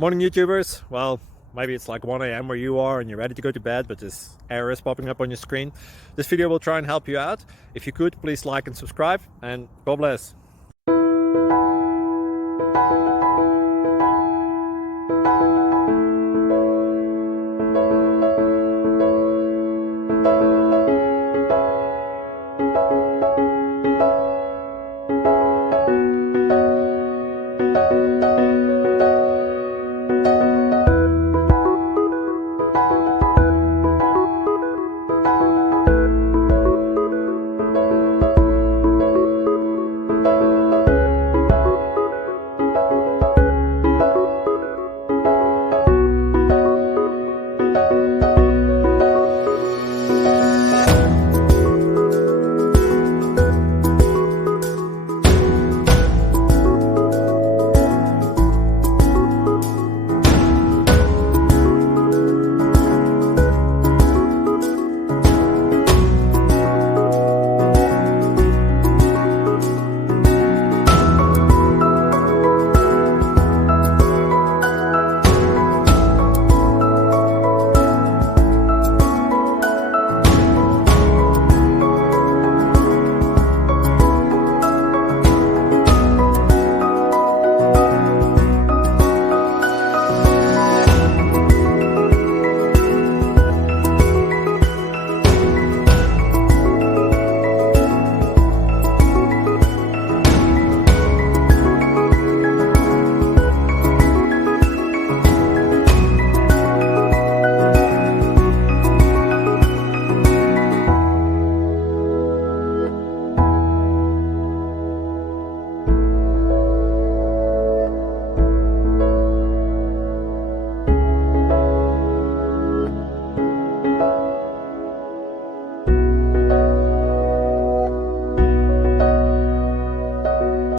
Morning YouTubers. Well, maybe it's like 1 a.m. where you are and you're ready to go to bed, but this error is popping up on your screen. This video will try and help you out. If you could, please like and subscribe, and God bless.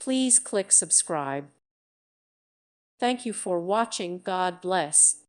Please click subscribe. Thank you for watching. God bless.